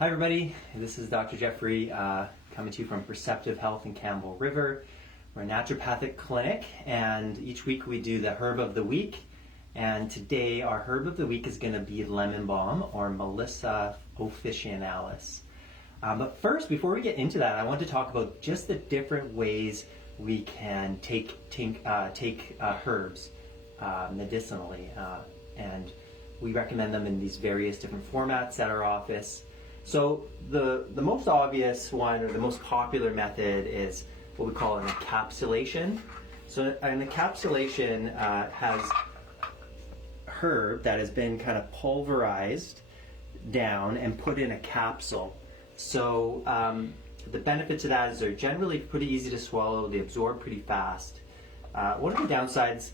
Hi everybody, this is Dr. Jeffery coming to you from Perceptive Health in Campbell River. We're a naturopathic clinic and each week we do the herb of the week, and today our herb of the week is going to be Lemon Balm or Melissa officinalis. But first, before we get into that, I want to talk about just the different ways we can take herbs medicinally, and we recommend them in these various different formats at our office. So the most obvious one, or the most popular method, is what we call an encapsulation. So an encapsulation has herb that has been kind of pulverized down and put in a capsule. So the benefit to that is they're generally pretty easy to swallow, they absorb pretty fast. One of the downsides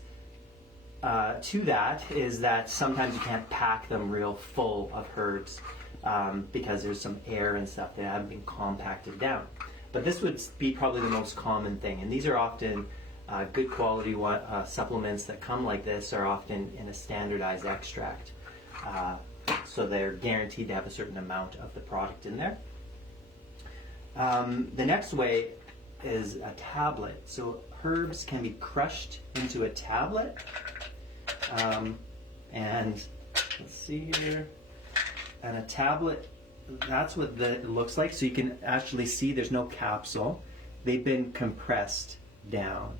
to that is that sometimes you can't pack them real full of herbs because there's some air and stuff that haven't been compacted down. But this would be probably the most common thing, and these are often good quality supplements that come like this are often in a standardized extract. So they're guaranteed to have a certain amount of the product in there. The next way is a tablet. So herbs can be crushed into a tablet. And let's see here. And a tablet, that's what it looks like. So you can actually see there's no capsule. They've been compressed down.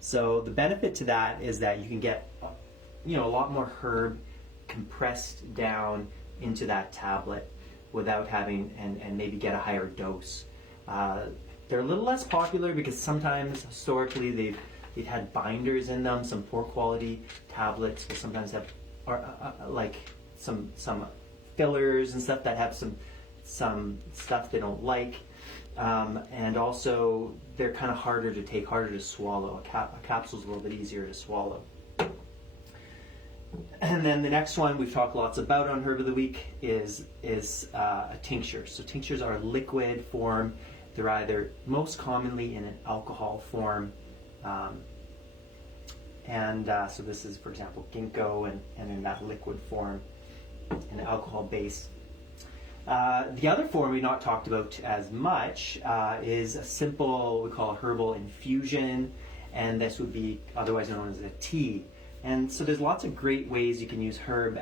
So the benefit to that is that you can get, a lot more herb compressed down into that tablet without having, and maybe get a higher dose. They're a little less popular because sometimes historically they've had binders in them. Some poor quality tablets will sometimes have like some fillers and stuff that have some stuff they don't like, and also they're kind of harder to take, harder to swallow. A capsule's a little bit easier to swallow. And then the next one we've talked lots about on Herb of the Week is a tincture. So tinctures are a liquid form. They're either most commonly in an alcohol form, so this is, for example, ginkgo, and in that liquid form, an alcohol base. The other form we've not talked about as much is a simple, we call a herbal infusion, and this would be otherwise known as a tea. And so there's lots of great ways you can use herbs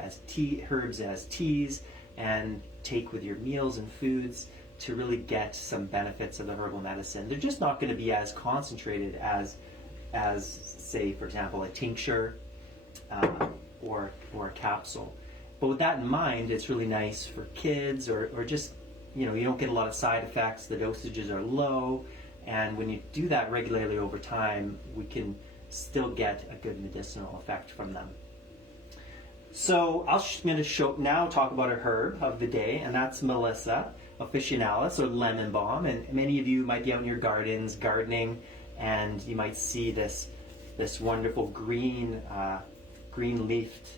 as teas and take with your meals and foods to really get some benefits of the herbal medicine. They're just not going to be as concentrated as say, for example, a tincture or a capsule. But with that in mind, it's really nice for kids or just, you don't get a lot of side effects, the dosages are low, and when you do that regularly over time, we can still get a good medicinal effect from them. So I'm going to now talk about a herb of the day, and that's Melissa officinalis, or lemon balm. And many of you might be out in your gardens gardening, and you might see this wonderful green leafed,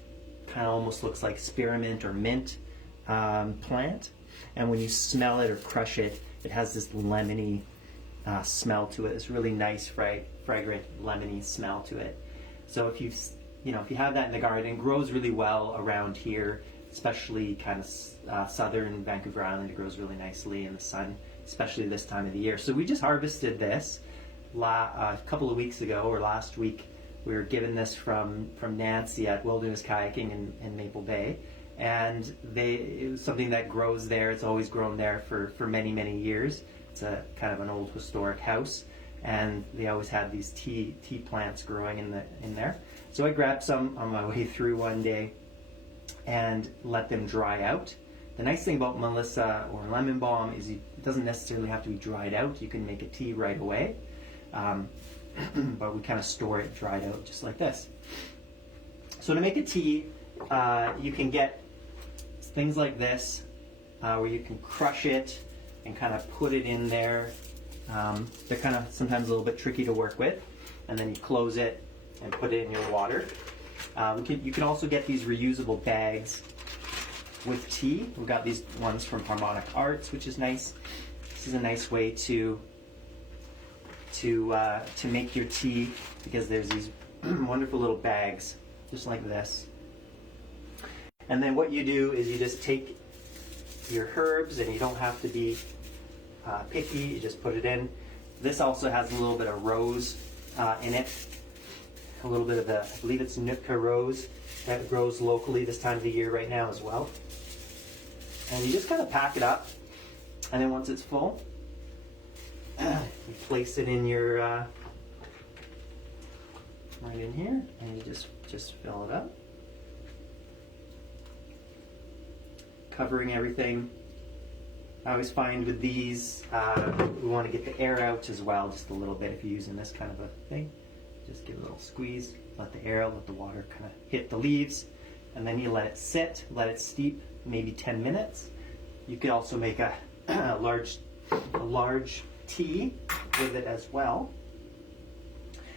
kind of almost looks like spearmint or mint plant. And when you smell it or crush it, it has this lemony smell to it. It's really nice, fragrant, lemony smell to it. So if you have that in the garden, it grows really well around here, especially kind of southern Vancouver Island. It grows really nicely in the sun, especially this time of the year. So we just harvested this a couple of weeks ago, or last week. We were given this from Nancy at Wilderness Kayaking in Maple Bay, and it was something that grows there. It's always grown there for many, many years. It's a kind of an old historic house, and they always had these tea plants growing in there. So I grabbed some on my way through one day and let them dry out. The nice thing about Melissa or lemon balm is it doesn't necessarily have to be dried out. You can make a tea right away, but we kind of store it dried out just like this. So to make a tea, you can get things like this, where you can crush it and kind of put it in there. They're kind of sometimes a little bit tricky to work with, and then you close it and put it in your water. You can also get these reusable bags with tea. We've got these ones from Harmonic Arts, which is nice. This is a nice way to make your tea, because there's these wonderful little bags just like this. And then what you do is you just take your herbs, and you don't have to be picky. You just put it in. This also has a little bit of rose in it. A little bit of the, I believe it's Nootka rose that grows locally this time of the year right now as well. And you just kind of pack it up, and then once it's full, you place it in your right in here, and you just fill it up, covering everything. I always find with these, we want to get the air out as well, just a little bit. If you're using this kind of a thing, just give it a little squeeze, let the air out, let the water kind of hit the leaves, and then you let it sit, let it steep, maybe 10 minutes. You could also make a large tea with it as well.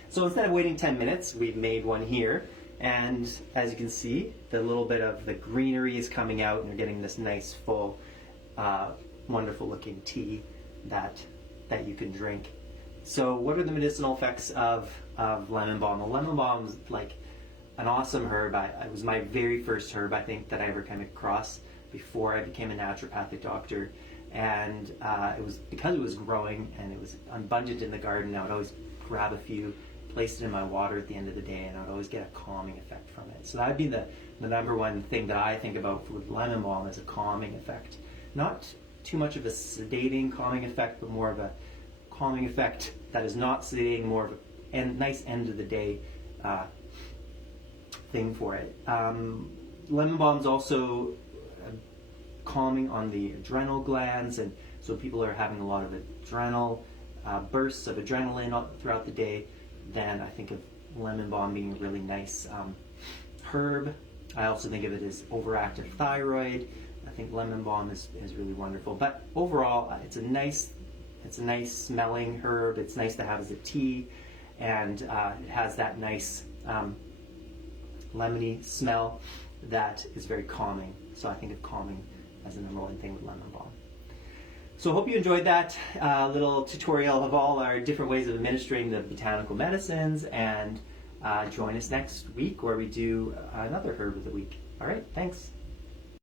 So instead of waiting 10 minutes, we've made one here, and as you can see, the little bit of the greenery is coming out, and you're getting this nice, full, wonderful looking tea that you can drink. So what are the medicinal effects of lemon balm? Well, lemon balm is like an awesome herb. It was my very first herb, I think, that I ever came across before I became a naturopathic doctor. And it was because it was growing and it was abundant in the garden. I would always grab a few, place it in my water at the end of the day, and I would always get a calming effect from it. So that would be the number one thing that I think about with lemon balm, is a calming effect. Not too much of a sedating calming effect, but more of a calming effect that is not sedating, more of a nice end of the day thing for it. Lemon balm is also calming on the adrenal glands, and so people are having a lot of adrenal bursts of adrenaline throughout the day, then I think of lemon balm being a really nice herb. I also think of it as overactive thyroid. I think lemon balm is really wonderful. But overall, it's a nice smelling herb. It's nice to have as a tea, and it has that nice lemony smell that is very calming. So I think of calming as the number one thing with lemon balm. So I hope you enjoyed that little tutorial of all our different ways of administering the botanical medicines, and join us next week where we do another herb of the week. All right, thanks.